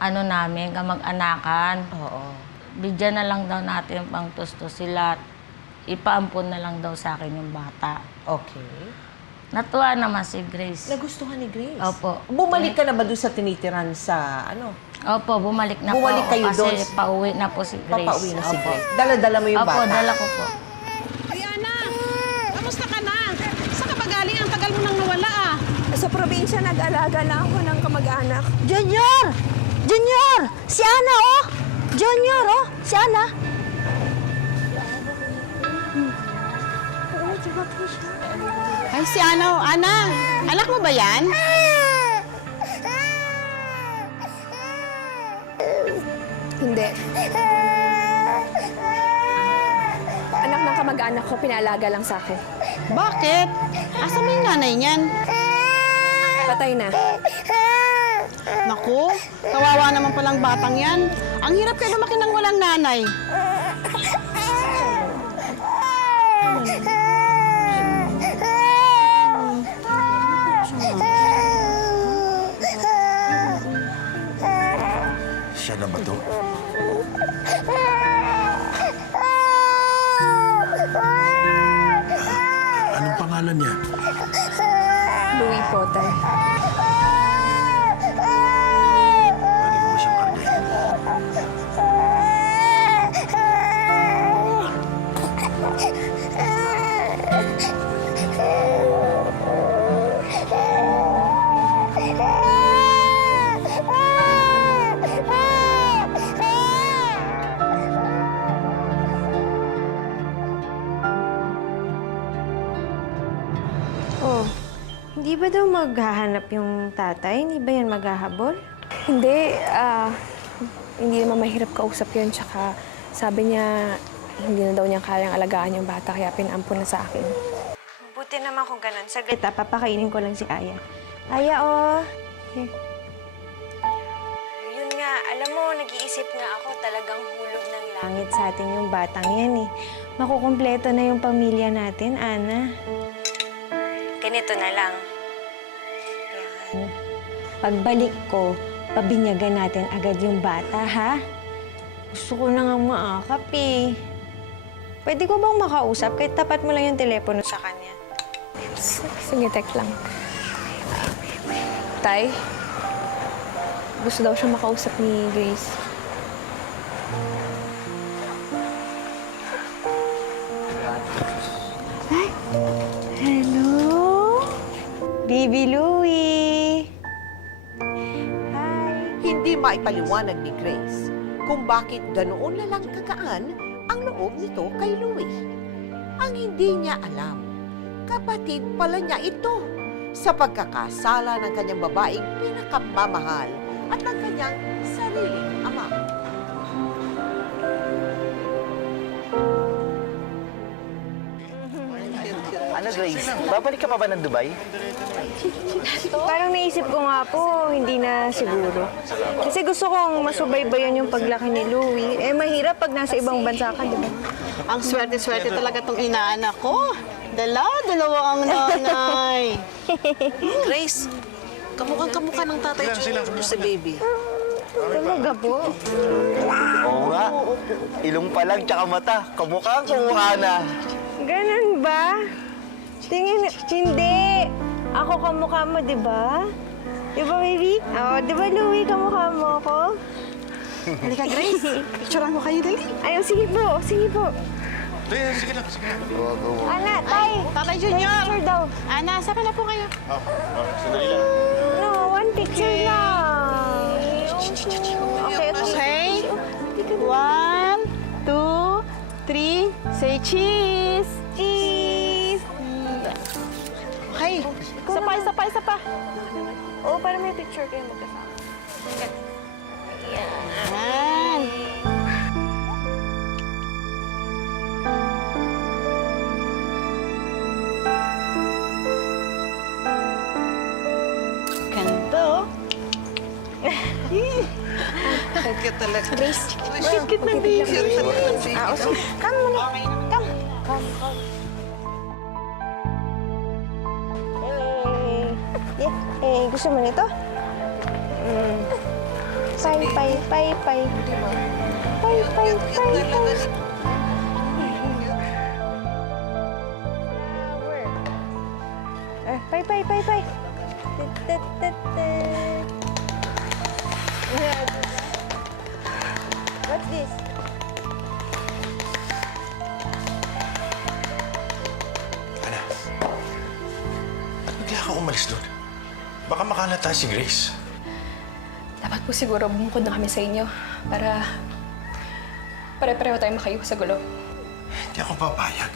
namin, kamag-anakan. Oo. Bigyan na lang daw natin pang tusto sila. Ipaampon na lang daw sa akin yung bata. Okay. Natuwa naman si Grace. Nagustuhan ni Grace? Opo. Bumalik ka na ba doon sa tinitiran sa Opo, bumalik na Bumalik po. kayo Kasi doon? pauwi na po si Grace. Papauwi na si Opo. Grace. Dala-dala mo yung Opo, bata? dala ko po. Ayana, kamusta ka na? Saan ka ba galing? Ang tagal mo nang nawala ah. Sa probinsya, nag-alaga lang ako ng kamag-anak. Junior! Junior! Si Ana, oh! Junior, oh! Si Ana. Ay, si Ana, anak mo ba yan? Hindi. Anak ng kamag-anak ko, pinalaga lang sa akin. Bakit? Asa mo yung nanay niyan? Patay na. Naku, kawawa naman palang batang yan. Ang hirap kayo lumaki ng walang nanay. Siya na ba to? Anong pangalan niya? Louis Potter. Pwede ko ba siyang kargahin? Oh, hindi ba daw maghahanap yung tatay? Hindi ba yan maghahabol? Hindi, hindi naman mahirap kausap yun. Tsaka sabi niya, hindi na daw niya kayang alagaan yung bata, kaya pinampun na sa akin. Buti naman kung ganun. Saglit papakainin ko lang si Aya. Aya, oh. Here. Yun nga, alam mo, nag-iisip nga ako talagang hulog ng langit sa atin yung batang yan eh. Makukumpleto na yung pamilya natin, Ana. Ganito na lang. Yan. Pagbalik ko, pabinyagan natin agad yung bata, ha? Gusto ko na nga maakap eh. Pwede ko bang makausap? Kahit tapat mo lang yung telepono sa kanya. Sige, tek lang. Tay, gusto daw siya makausap ni Grace. Hello? Baby Louie! Hi! Hindi maipaliwanag ni Grace kung bakit ganoon na lang kagaan ang loob nito kay Louie. Ang hindi niya alam, kapatid pala niya ito sa pagkakasala ng kanyang babaeng pinakamamahal at ng kanyang sariling ama. Ano, Grace? Babalik ka pa ba ng Dubai? Parang naisip ko nga po, hindi na siguro. Kasi gusto kong masubaybayan yung paglaki ni Louie. Eh, mahirap pag nasa ibang bansa ka, di ba? Ang swerte-swerte talaga tong inaanak ko. Dalawa ang nanay. Grace, kamukha ng tatay Junior sa baby. Talaga po? Oo nga. Ilong pa lang tsaka mata. Kamukha na. Ganun ba? Tingin, hindi. Ako kamukha mo, di ba? Di ba, baby? Oo, di ba, Louie, kamukha mo ako? Halika, Grace. Picturean mo kayo, dali. Ay, sige po, sige po. Sige lang. Ana, tay! Tatay Junior. Picture daw. Ana, saka na po kayo. Sandali lang. No, one picture lang. Okay, Okay. 1, 2, 3. Say cheese. Cheese! Okay. Isa pa. Oo, para may picture kayo magkasama. Yan. Ganto. Cute talaga. Grace, Cute na baby. come muna. Come. Gusto mo nito? Pay. Pay. What's this? Ana, ba't bigla ka umalis doon? Baka makalata si Grace. Dapat po siguro bumukod na kami sa inyo para pare-pareho tayong makayuko sa gulo. Hindi ako papayag.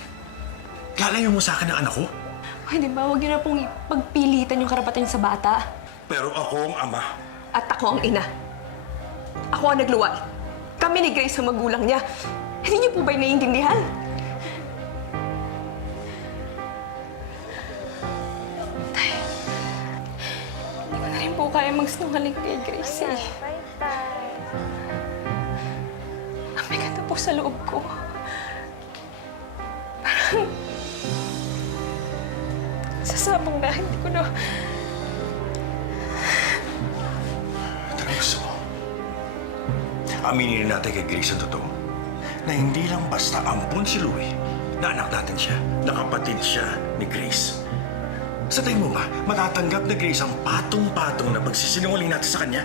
Lalayo mo sa akin ang anak ko. Pwede ba, huwag niyo na pong ipagpilitan yung karapatan niyo sa bata. Pero ako ang ama. At ako ang ina. Ako ang nagluwal. Kami ni Grace ang magulang niya. Hindi niyo po ba naiintindihan? Tay, hindi ko na rin po kaya magsinungaling kay Grace eh. Ang bigat na po sa loob ko. Parang sasabong na hindi ko na... Anong gusto mo? Aminin natin kay Grace ang totoo na hindi lang basta ampun si Louie, na anak natin siya, na kapatid siya ni Grace. Sa tingin mo ba, matatanggap na Grace ang patong-patong na pagsisinungaling natin sa kanya?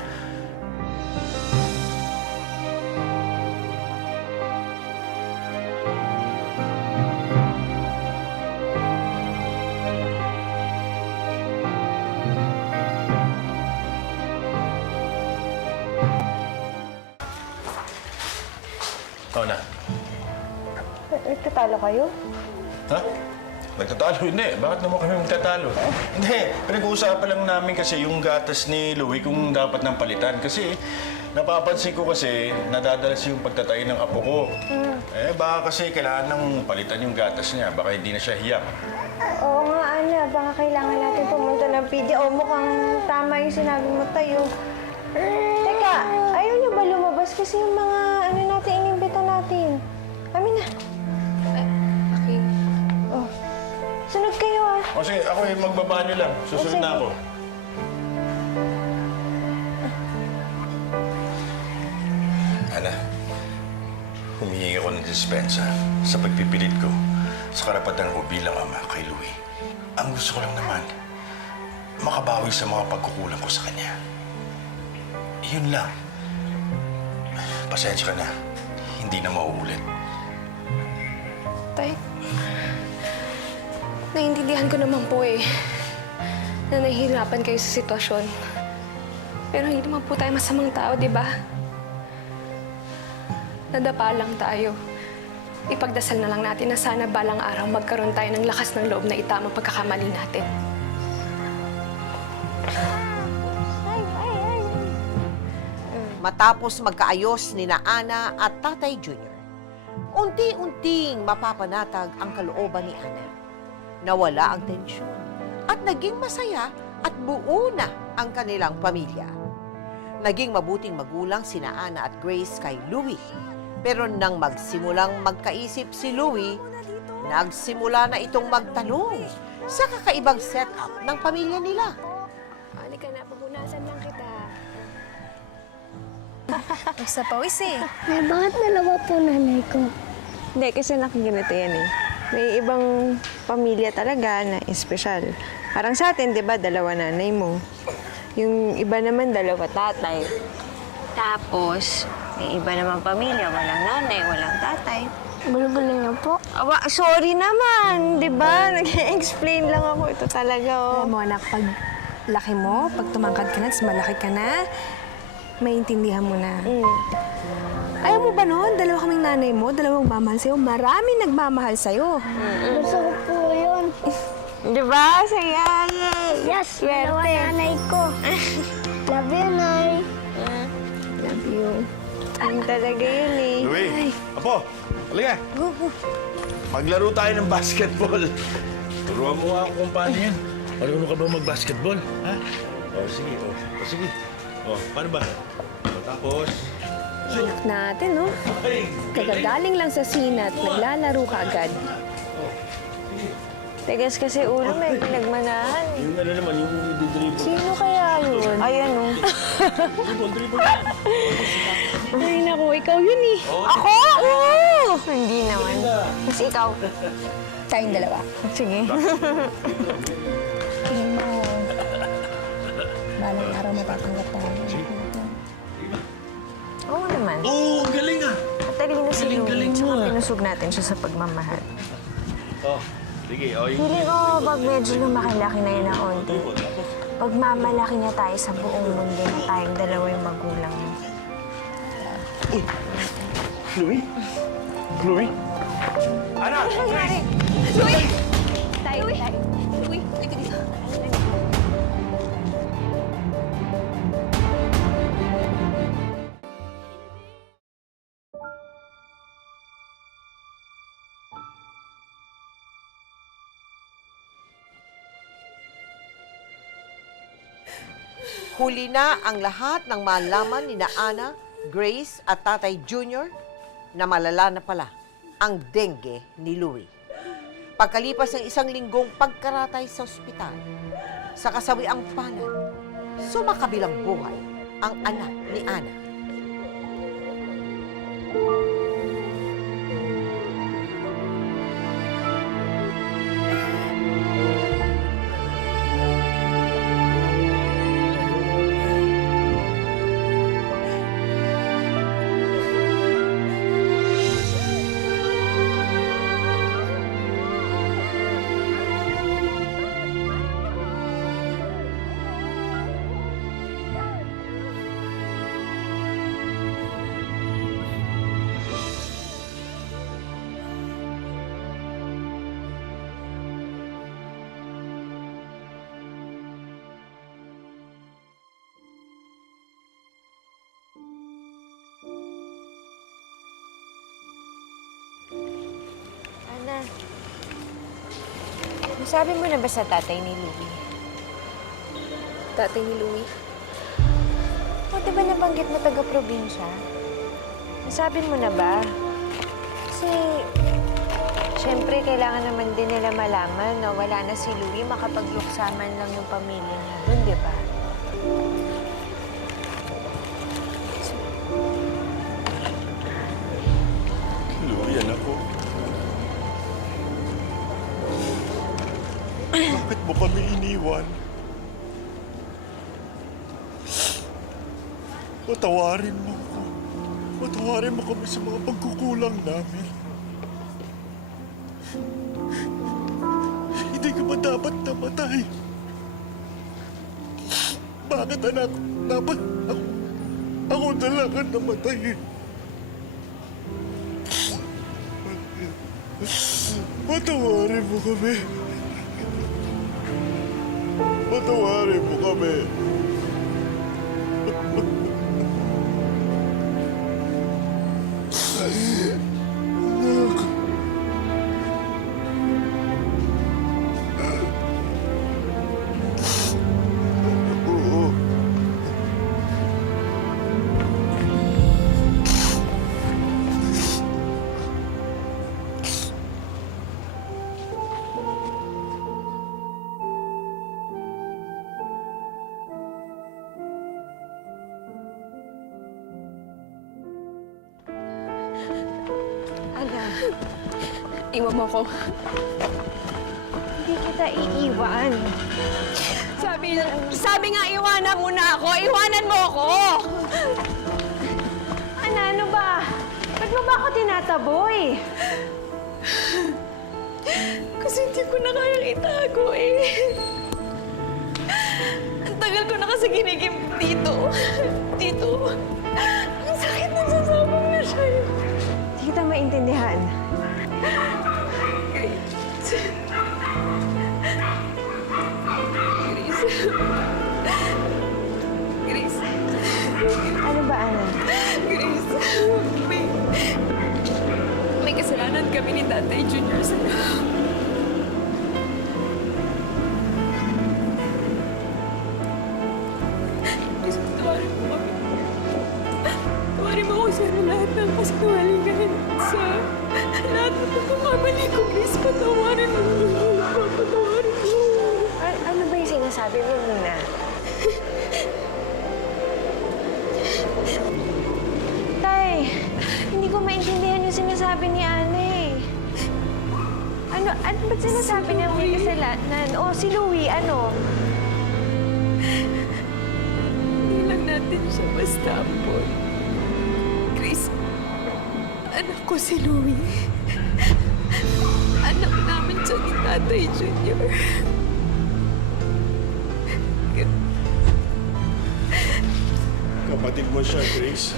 Ikaw na. Nagtatalo kayo? Ha? Nagtatalo? Hindi. Bakit naman kami magtatalo? Hindi. Pinag-uusapan lang namin kasi yung gatas ni Louie kung dapat nang palitan. Kasi napapansin ko kasi nadadalas yung pagtatayo ng apo ko. Eh, baka kasi kailangan nang palitan yung gatas niya. Baka hindi na siya hiyak. Oo nga, Ana. Baka kailangan natin pumunta ng PDO. Mukhang tama yung sinabi mo tayo. Teka, ayaw niyo ba lumabas? Kasi yung mga natin, inimbita natin. Kami na. Okay. Oh. Sunod kayo ah. O sige, ako magbabanyo lang. Susunod na ako. Ana, humihingi ako ng dispensa sa pagpipilit ko sa karapatan ko bilang ama kay Louie. Ang gusto ko lang naman, makabawi sa mga pagkukulang ko sa kanya. Yun lang. Pasensya ka na. Hindi na mauulit. Tay, naiintindihan ko naman po eh na nahihirapan kayo sa sitwasyon. Pero hindi naman po tayo masamang tao, di ba? Nadapa lang tayo. Ipagdasal na lang natin na sana balang araw magkaroon tayo ng lakas ng loob na itama pagkakamali natin. Matapos magkaayos ni na Ana at Tatay Junior, unti-unting mapapanatag ang kalooban ni Ana. Nawala ang tensyon at naging masaya at buo na ang kanilang pamilya. Naging mabuting magulang sina Ana at Grace kay Louie. Pero nang magsimulang magkaisip si Louie, nagsimula na itong magtanong sa kakaibang setup ng pamilya nila. Halika na, papunasan lang kita. Basta pawis eh. May bakit dalawa po nanay ko? Hindi, kasi nakaganito yan eh. May ibang pamilya talaga na espesyal. Parang sa atin, di ba, dalawa nanay mo. Yung iba naman, dalawa tatay. Tapos, may iba naman pamilya, walang nanay, walang tatay. Gulo-gulo niyo po. Awa, sorry naman, di ba? Nag-explain lang ako. Ito talaga, oh. Alam mo, anak, pag laki mo, pag tumangkad ka na, tapos malaki ka na, maintindihan mo na. Ayaw mo ba noon? Dalawa kaming nanay mo, dalawang magmamahal sa'yo. Maraming nagmamahal sa'yo. Gusto ko po yun. Di ba? Saya, yay! Yes, dalawa nanay ko. Love you, Nay. Love you. Ang talaga yun eh. Louie, Apo, halika. Maglaro tayo ng basketball. Turuan mo nga ako kung paano yan. Marunong ka ba mag-basketball? Ha? O, sige. Sige. O, paano ba? O, tapos... Anak natin, no? Kagagaling lang sa sinat, naglalaro ka agad. Tigas kasi ulo, may pinagmanahan. Yung ano naman, yung dribble. Sino kaya yun? Ayan oh. Dribble. Ay, naku, ikaw yun eh. Ako? Oo! Hindi naman. Mas ikaw. Tayong dalawa. Sige. Tingin mo, balang araw matatanggap tayo. Oo naman. Oo, ang galing ah. Matalino si Louie. Galing mo, Tsaka ah. pinusog natin siya sa pagmamahal. Oh, sige. O, yung... Feeling ko, pag medyo lumakilaki na yun na onti, pagmamalaki niya tayo sa buong mundo na tayong dalawa yung magulang mo. Louie? Ana! Huli na ang lahat ng malaman ni na Ana, Grace at Tatay Junior na malala na pala ang dengue ni Louie. Pagkalipas ng isang linggong pagkaratay sa ospital, sa kasawiang palad, sumakabilang buhay ang anak ni Ana. Ana, nasabi mo na ba sa tatay ni Louie? Tatay ni Louie. O, di ba nabanggit mo taga-probinsya? Nasabi mo na ba? Kasi, syempre, kailangan naman din nila malaman na wala na si Louie, makapagluksaman lang yung pamilya niya dun, di ba? Louie, anak ko. Bakit mo kami iniwan? Patawarin mo ko. Patawarin mo kami sa mga pagkukulang namin. Hindi ka ba dapat namatay? Bakit, anak? Dapat ako na lang ang namatay. Patawarin mo kami. Patawarin mo kami. Anak, Iwan mo ko. hindi kita iiwan. Sabi nga, iwanan mo na ako! Iwanan mo ako! Ano ba? Ba't mo ba ako tinataboy? Kasi hindi ko na kayang itago eh. Ang tagal ko na kasi ginigimp dito. Dito. Ang sakit na sasabong na siya. Hindi kita maintindihan. Grace. Grace. Ano ba, anak? Grace. May kasalanan kami ni Tatay Junior sa Please, tawarin mo kami. Tawarin mo ako sa lahat ng kasinungalingan. Sa lahat ng pagkakamali ko. Please, patawarin mo. Patawarin mo. Ano ba yung sinasabi mo, Luna? Tay, hindi ko maintindihan yung sinasabi ni Ana eh. Ano ba't sinasabi niya may kasalanan? O, si Louie, ano? Hindi lang natin siya basta ampon. Grace, anak ko si Louie. Anak namin siya ni Tatay Junior. Kapatid mo siya, Grace.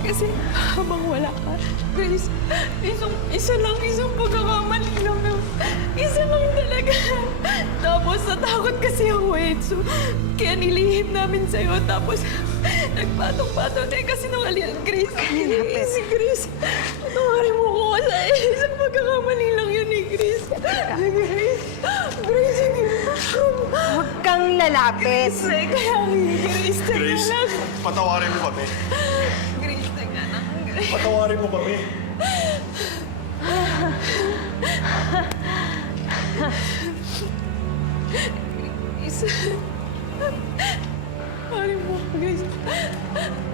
Kasi habang wala ka, Grace, isang pagkakamali lang yun. Isa lang talaga. Tapos natakot kasi ako eh. So, kaya nilihim namin sa'yo. Tapos nagpatong-patong na kasi nangalian. Grace, Grace, tawarin mo ko sa isang pagkakamali lang yun eh, Grace. Grace, Huwag kang lalapit. Grace, Grace, patawarin mo kami. Grace, teka lang. Patawarin mo kami. Grace. Pare mo, Grace.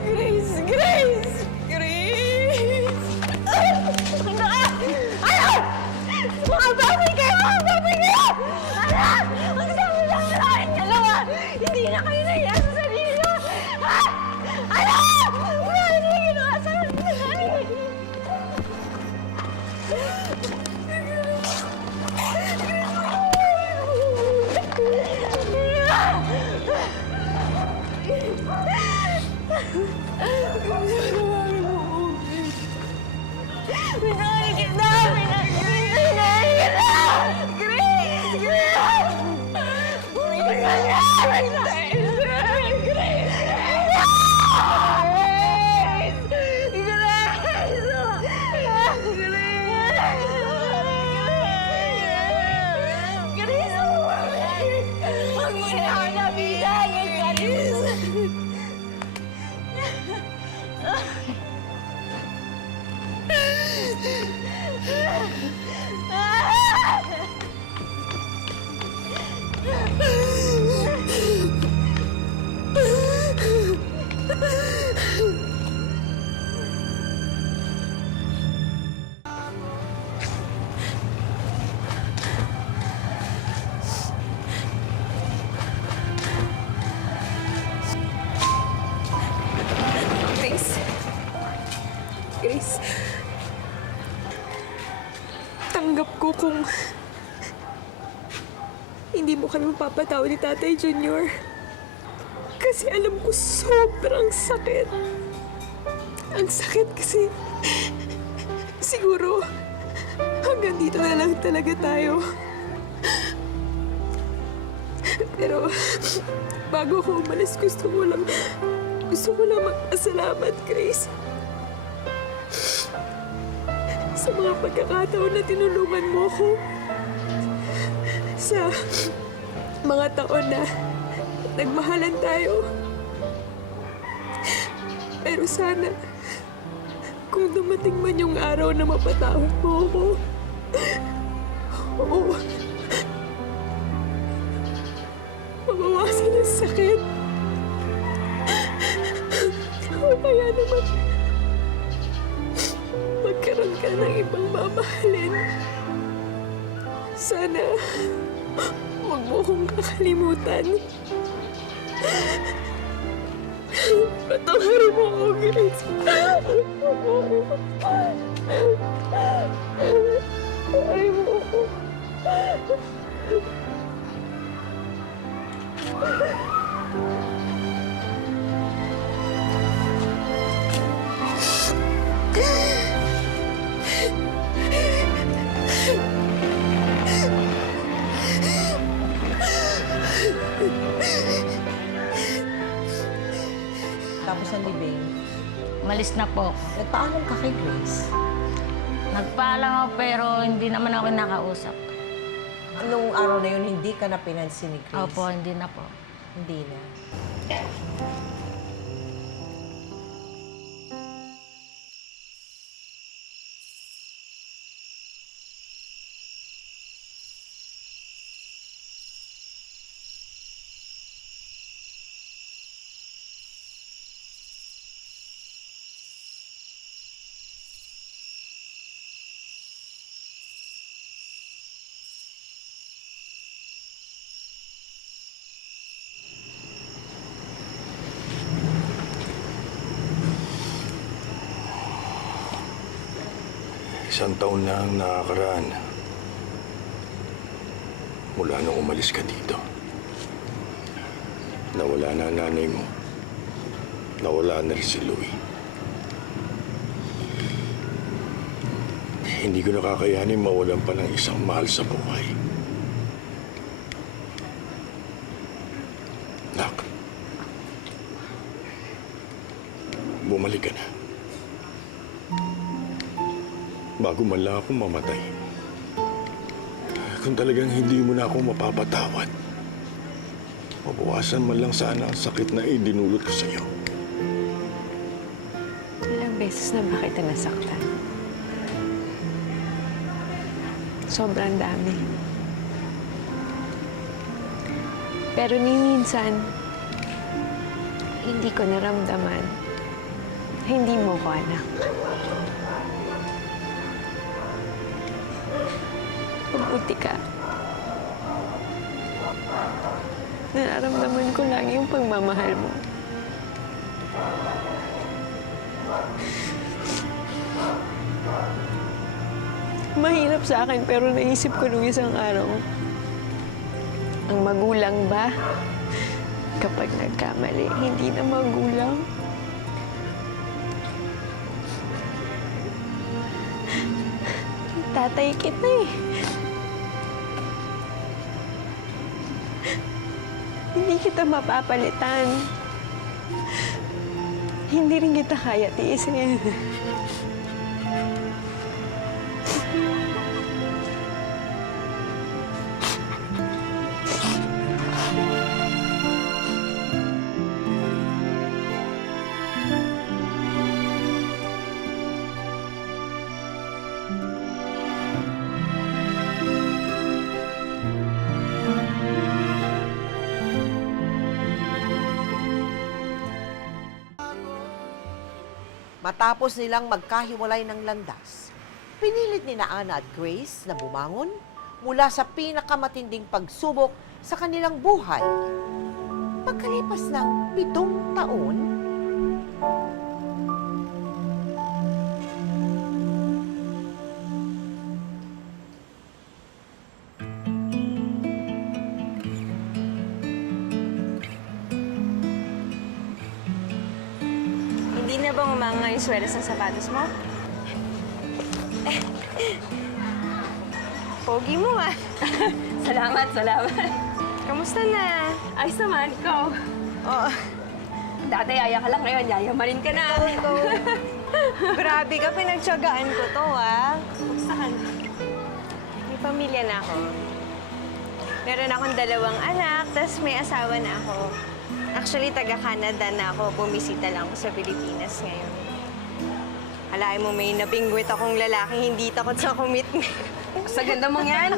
Grace! Grace! Grace! Ano? Mga baboy kayo! Mga baboy kayo! Ano? Ang sabi lang na akin dalawa! Hindi na kayo nahiya sa sarili nyo! Ha? Ano? Wala hindi ginawa sa akin! Pinahigit na! Pinahigit na! Grace! Grace! Grace, tanggap ko kung hindi mo kami mapapatawad ni Tatay Junior. Kasi alam ko sobrang sakit. Ang sakit kasi siguro hanggang dito na lang talaga tayo. Pero bago ko umalis, gusto ko lang magpasalamat, Grace. Sa mga pagkakataon na tinulungan mo ko. Sa mga taon na nagmahalan tayo. Pero sana, kung dumating man yung araw na mapatawad mo ako, oo, mabawasan ang sakit. kaya naman magkaroon ka ng ibang mamahalin. Sana huwag mo kong kakalimutan. Patawarin mo ako, Grace. Patawarin mo ako. Tapos ang libing, Malis na po. nagpaalam ka kay Grace. Nagpaalam ako pero hindi naman ako nakausap. Nung araw na yun, hindi ka na pinansin ni Grace? Opo, hindi na po. Hindi na. Isang taon na ang nakakaraan mula nung umalis ka dito. Nawala na ang nanay mo. Nawala na rin si Louie. Hindi ko nakakayanin mawalan pa ng isang mahal sa buhay. Nak, bumalik ka na. Bago man lang ako mamatay. Kung talagang hindi mo na ako mapapatawad, mabawasan man lang sana ang sakit na idinulot ko sa'yo. Ilang beses na ba kita nasaktan? Sobrang dami. Pero ni minsan, hindi ko naramdaman na hindi mo ko anak. Mabuti ka. Nararamdaman ko lang yung pagmamahal mo. Mahirap sa akin pero naisip ko nung isang araw, ang magulang ba kapag nagkamali, hindi na magulang? Tatay kita eh. Hindi kita mapapalitan. Hindi rin kita kaya tiisin. Matapos nilang magkahiwalay ng landas, pinilit ni Ana at Grace na bumangon mula sa pinakamatinding pagsubok sa kanilang buhay. Pagkalipas ng 7 taon, Hindi na bang umanga yung swelas ng sapatos mo? Pogi mo ah. Salamat, salamat. Kamusta na? Ayos naman, ikaw. Oo. Dati yaya ka lang ngayon, yayamanin ka na. Grabe ka, pinagtsagaan ko to ah. Kumusta ka na? May pamilya na ako. Meron akong 2 anak, tas may asawa na ako. Actually, taga-Canada na ako. Bumisita lang ako sa Pilipinas ngayon. Alain mo, may nabingwit akong lalaki, hindi takot sa commitment. Sa ganda mong yan.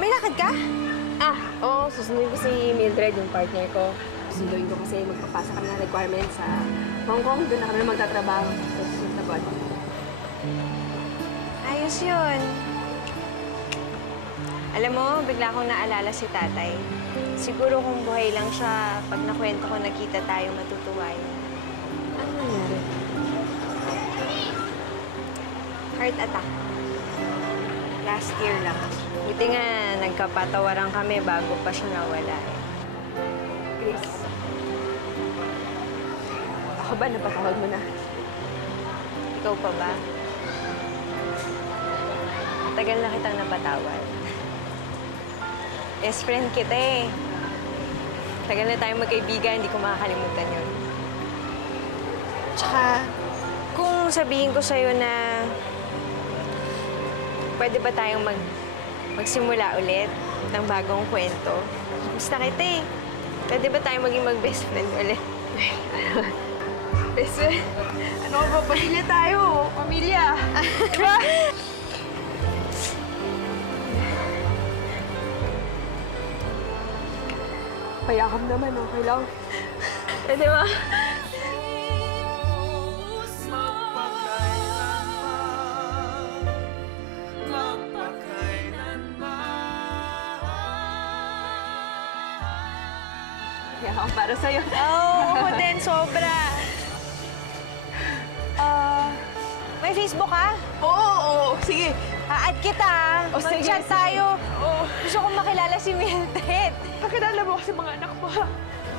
May lakad ka? Oo, susunod ko si Mildred, yung partner ko. Susunduin ko kasi magpapasa kami ng requirements sa Hong Kong. Doon na kami magtatrabaho. So, susunod na buwan. Ayos yun. Alam mo, bigla akong naalala si tatay. Siguro kung buhay lang siya, pag nakwento ko nakita tayo, matutuwa yun. Ano nangyari? Heart attack. Last year lang. Buti nga, nagkapatawaran kami bago pa siya nawala. Chris. Ako ba napatawad mo na? Ikaw pa ba? Tagal na kitang napatawad. Best friend kita eh. Tagal na tayong magkaibigan, hindi ko makakalimutan yun. Tsaka, kung sabihin ko sa'yo na pwede ba tayong magsimula ulit ng bagong kwento? Gusto kita eh. Pwede ba tayong maging mag-best friend ulit? Best friend? Ano ba? Pamilya tayo. Pamilya. Diba? Payakap naman, okay lang. Pwede ba? Payakap para sa'yo. Oo, ako din, sobra. May Facebook ka? Oo. Sige. Ha-add kita. O, sige, Mag-chat sige. tayo. Oo. Gusto kong makilala si Mildred. Pakilala mo kasi mga anak mo, ha?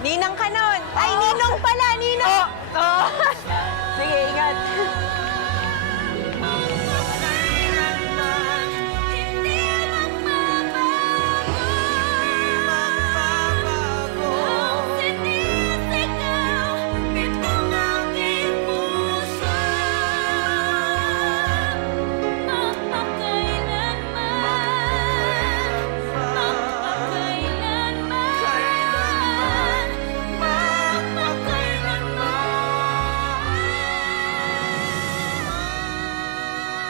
Ninang ka nun. Ay, Ninong pala, Ninong. Oo. Sige, ingat.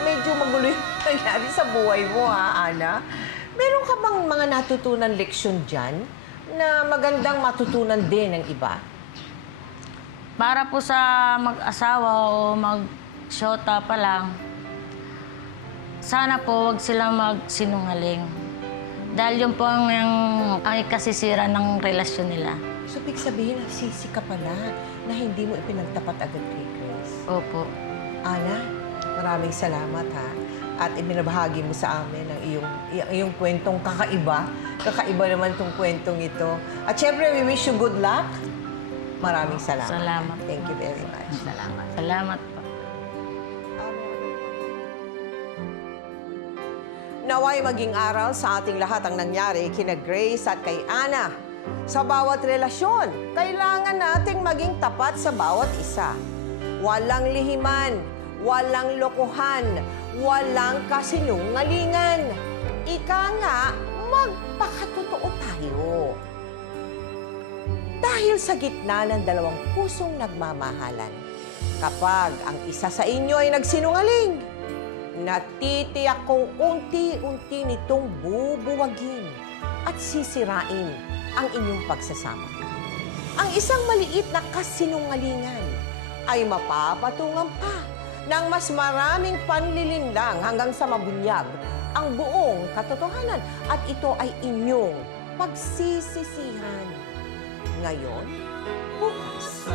Medyo magulo yung nangyari sa buhay mo, ha, Ana? Meron ka bang mga natutunan leksyon dyan na magandang matutunan din ng iba? Para po sa mag-asawa o mag-shota pa lang, sana po wag silang magsinungaling. Dahil yun po ang ikasisira ng relasyon nila. So, big sabihin, nagsisi ka pala na hindi mo ipinagtapat agad kay Grace. Opo. Ana, maraming salamat, ha? At ibinabahagi mo sa amin ang iyong kwentong kakaiba. Kakaiba naman tong kwentong ito. At syempre, we wish you good luck. Maraming salamat. Salamat. Thank you very much. Salamat. Salamat po. Naway maging aral sa ating lahat ang nangyari kina Grace at kay Ana. Sa bawat relasyon, kailangan nating maging tapat sa bawat isa. Walang lihiman, walang lokohan, walang kasinungalingan. Ika nga, magpakatotoo tayo. Dahil sa gitna ng dalawang pusong nagmamahalan, kapag ang isa sa inyo ay nagsinungaling, natitiyak kong unti-unti nitong bubuwagin at sisirain ang inyong pagsasama. Ang isang maliit na kasinungalingan ay mapapatungan pa ng mas maraming panlilinlang hanggang sa mabunyag ang buong katotohanan at ito ay inyong pagsisisihan. Ngayon, bukas.